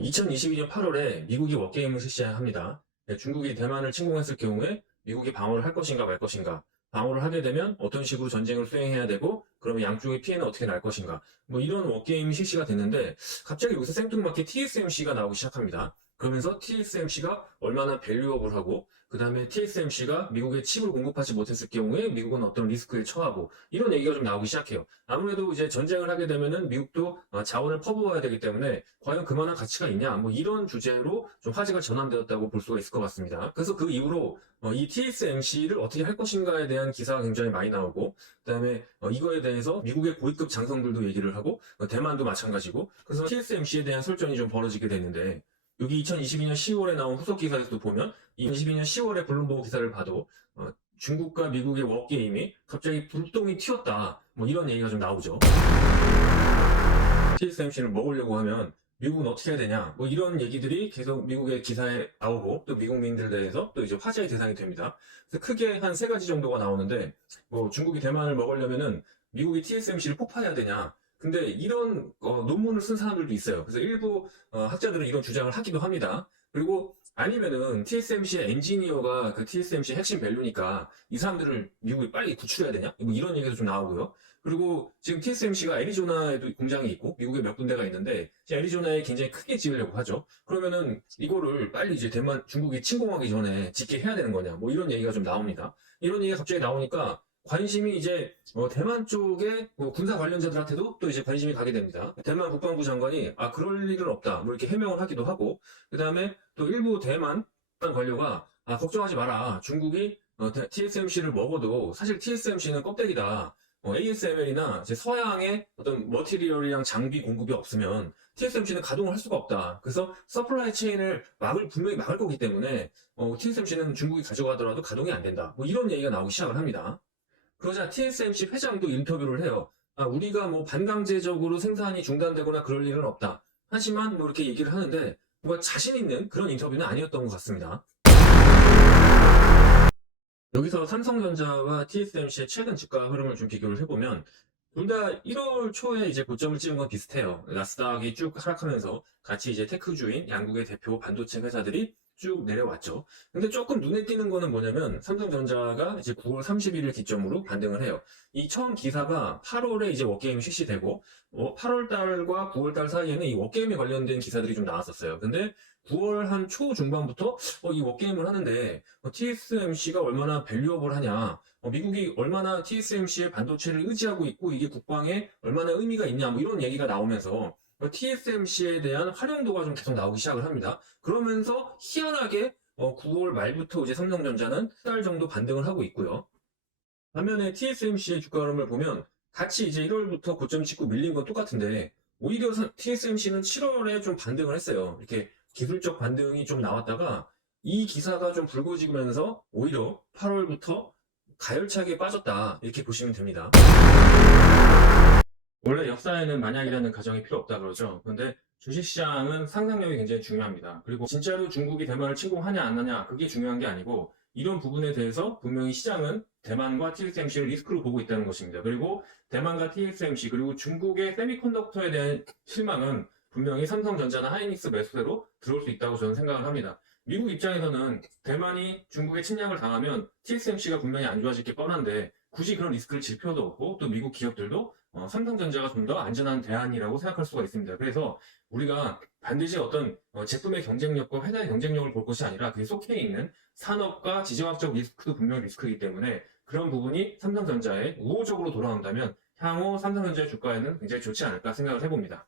2022년 8월에 미국이 워게임을 실시합니다. 중국이 대만을 침공했을 경우에 미국이 방어를 할 것인가 말 것인가, 방어를 하게 되면 어떤 식으로 전쟁을 수행해야 되고, 그러면 양쪽의 피해는 어떻게 날 것인가, 뭐 이런 워게임이 실시가 됐는데, 갑자기 여기서 생뚱맞게 TSMC가 나오기 시작합니다. 그러면서 TSMC가 얼마나 밸류업을 하고, 그 다음에 TSMC가 미국에 칩을 공급하지 못했을 경우에 미국은 어떤 리스크에 처하고, 이런 얘기가 좀 나오기 시작해요. 아무래도 이제 전쟁을 하게 되면은 미국도 자원을 퍼부어야 되기 때문에 과연 그만한 가치가 있냐, 뭐 이런 주제로 좀 화제가 전환되었다고 볼 수가 있을 것 같습니다. 그래서 그 이후로 이 TSMC를 어떻게 할 것인가에 대한 기사가 굉장히 많이 나오고, 그다음에 이거에 대해서 미국의 고위급 장성들도 얘기를 하고, 대만도 마찬가지고, 그래서 TSMC에 대한 설전이 좀 벌어지게 됐는데, 여기 2022년 10월에 나온 후속 기사에서도 보면 2022년 10월에 블룸버그 기사를 봐도 중국과 미국의 워게임이 갑자기 불똥이 튀었다, 뭐 이런 얘기가 좀 나오죠. TSMC를 먹으려고 하면 미국은 어떻게 해야 되냐, 뭐 이런 얘기들이 계속 미국의 기사에 나오고, 또 미국민들 대해서 또 이제 화제의 대상이 됩니다. 그래서 크게 한 세 가지 정도가 나오는데, 뭐 중국이 대만을 먹으려면은 미국이 TSMC를 폭파해야 되냐. 근데 이런 논문을 쓴 사람들도 있어요. 그래서 일부 학자들은 이런 주장을 하기도 합니다. 그리고 아니면은 TSMC의 엔지니어가 그 TSMC의 핵심 밸류니까 이 사람들을 미국이 빨리 구출해야 되냐, 뭐 이런 얘기도 좀 나오고요. 그리고 지금 TSMC가 애리조나에도 공장이 있고 미국에 몇 군데가 있는데, 애리조나에 굉장히 크게 지으려고 하죠. 그러면은 이거를 빨리 이제 대만 중국이 침공하기 전에 짓게 해야 되는 거냐, 뭐 이런 얘기가 좀 나옵니다. 이런 얘기가 갑자기 나오니까 관심이 이제 대만 쪽의 뭐 군사 관련자들한테도 또 이제 관심이 가게 됩니다. 대만 국방부 장관이 그럴 일은 없다, 뭐 이렇게 해명을 하기도 하고, 그 다음에 또 일부 대만 관료가 걱정하지 마라, 중국이 TSMC를 먹어도 사실 TSMC는 껍데기다. ASML이나 서양의 어떤 머티리얼이랑 장비 공급이 없으면 TSMC는 가동을 할 수가 없다. 그래서 서플라이 체인을 분명히 막을 거기 때문에 TSMC는 중국이 가져가더라도 가동이 안 된다, 뭐 이런 얘기가 나오기 시작을 합니다. 그러자 TSMC 회장도 인터뷰를 해요. 우리가 뭐 반강제적으로 생산이 중단되거나 그럴 일은 없다, 하지만 뭐 이렇게 얘기를 하는데, 뭔가 자신 있는 그런 인터뷰는 아니었던 것 같습니다. 여기서 삼성전자와 TSMC의 최근 주가 흐름을 좀 비교를 해보면, 둘 다 1월 초에 이제 고점을 찍은 건 비슷해요. 나스닥이 쭉 하락하면서 같이 이제 테크주인 양국의 대표 반도체 회사들이 쭉 내려왔죠. 근데 조금 눈에 띄는 거는 뭐냐면, 삼성전자가 이제 9월 30일을 기점으로 반등을 해요. 이 처음 기사가 8월에 이제 워게임이 실시되고, 8월 달과 9월 달 사이에는 이 워게임에 관련된 기사들이 좀 나왔었어요. 근데 9월 한 초중반부터 이 워게임을 하는데 TSMC가 얼마나 밸류업을 하냐, 미국이 얼마나 TSMC의 반도체를 의지하고 있고 이게 국방에 얼마나 의미가 있냐, 뭐 이런 얘기가 나오면서 TSMC에 대한 활용도가 좀 계속 나오기 시작을 합니다. 그러면서 희한하게 9월 말부터 이제 삼성전자는 한 달 정도 반등을 하고 있고요. 반면에 TSMC의 주가 흐름을 보면 같이 이제 1월부터 고점 찍고 밀린 건 똑같은데, 오히려 TSMC는 7월에 좀 반등을 했어요. 이렇게 기술적 반등이 좀 나왔다가 이 기사가 좀 불거지면서 오히려 8월부터 가열차게 빠졌다, 이렇게 보시면 됩니다. 원래 역사에는 만약이라는 가정이 필요 없다 그러죠. 그런데 주식시장은 상상력이 굉장히 중요합니다. 그리고 진짜로 중국이 대만을 침공하냐 안 하냐, 그게 중요한 게 아니고, 이런 부분에 대해서 분명히 시장은 대만과 TSMC를 리스크로 보고 있다는 것입니다. 그리고 대만과 TSMC 그리고 중국의 세미컨덕터에 대한 실망은 분명히 삼성전자나 하이닉스 매수세로 들어올 수 있다고 저는 생각을 합니다. 미국 입장에서는 대만이 중국의 침략을 당하면 TSMC가 분명히 안 좋아질 게 뻔한데, 굳이 그런 리스크를 질 필요도 없고, 또 미국 기업들도 삼성전자가 좀 더 안전한 대안이라고 생각할 수가 있습니다. 그래서 우리가 반드시 어떤 제품의 경쟁력과 회사의 경쟁력을 볼 것이 아니라 그게 속해 있는 산업과 지정학적 리스크도 분명히 리스크이기 때문에, 그런 부분이 삼성전자에 우호적으로 돌아온다면 향후 삼성전자의 주가에는 굉장히 좋지 않을까 생각을 해봅니다.